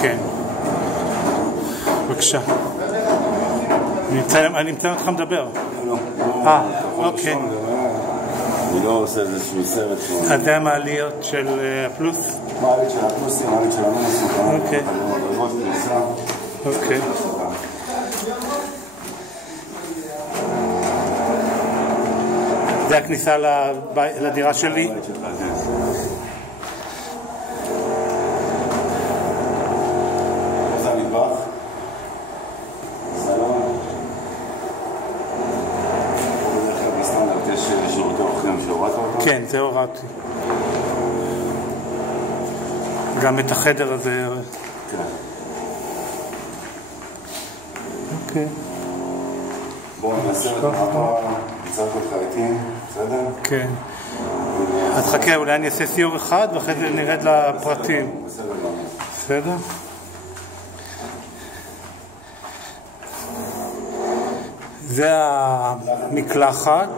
כן. בבקשה. אני אמצא אותך מדבר. לא. אוקיי. אני לא עושה איזשהו סרט. אז זה המעליות של הפלוס? מעלית של הפלוסים, מעלית של המינוסים. אוקיי. אוקיי. זה הכניסה לדירה שלי? זה המטבח. סלון. בדרך כלל בסטנדרט יש שירותי אורחים שהורדת אותו? כן, זה הורדתי. גם את החדר הזה. כן. אוקיי. בואו נעשה את המפה, נצטרך אותך איתי, בסדר? כן. אז חכה, אולי אני אעשה סיור אחד ואחרי זה נרד לפרטים. בסדר? זה המקלחת,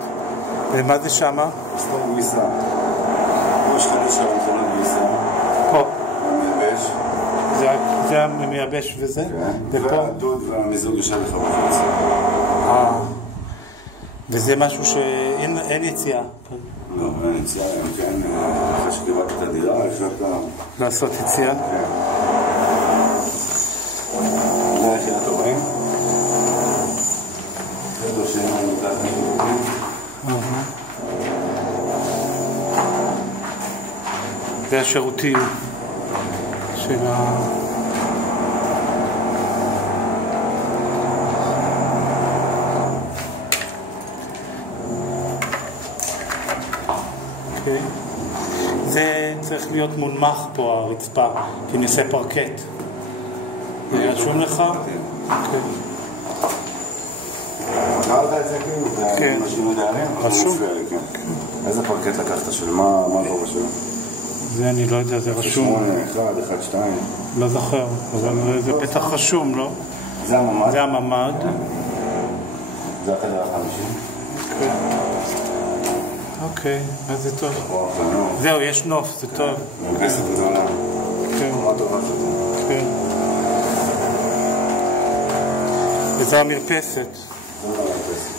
ומה זה שמה? יש פה גביסה. פה יש חניש של המכונת גביסה. פה. המייבש. זה המייבש וזה? כן. והדוד והמיזוג יושב לך בחוץ. וזה משהו שאין יציאה. לא, אין יציאה, כן. אחרי שקיבלת את הדירה, אפשר לעשות יציאה? כן. זה יחידת הורים. חדר שאין לנו את השירותים. זה השירותים של ה... זה צריך להיות מונמך פה הרצפה, כי נעשה פרקט. זה רשום לך? כן. קראת את זה כאילו? כן. זה אנשים מדענים? רשום. איזה פרקט לקחת של מה הגובה שלו? זה אני לא יודע, זה רשום. 8, 1, 1, 2. לא זוכר, אבל זה בטח רשום, לא? זה הממד? זה הממד. זה החדר ה-50. כן. אוקיי, אז זה טוב. זהו, יש נוף, זה טוב. מרפסת גדולה. כן. מה טובה שאתה. כן. וזו המרפסת. זו המרפסת.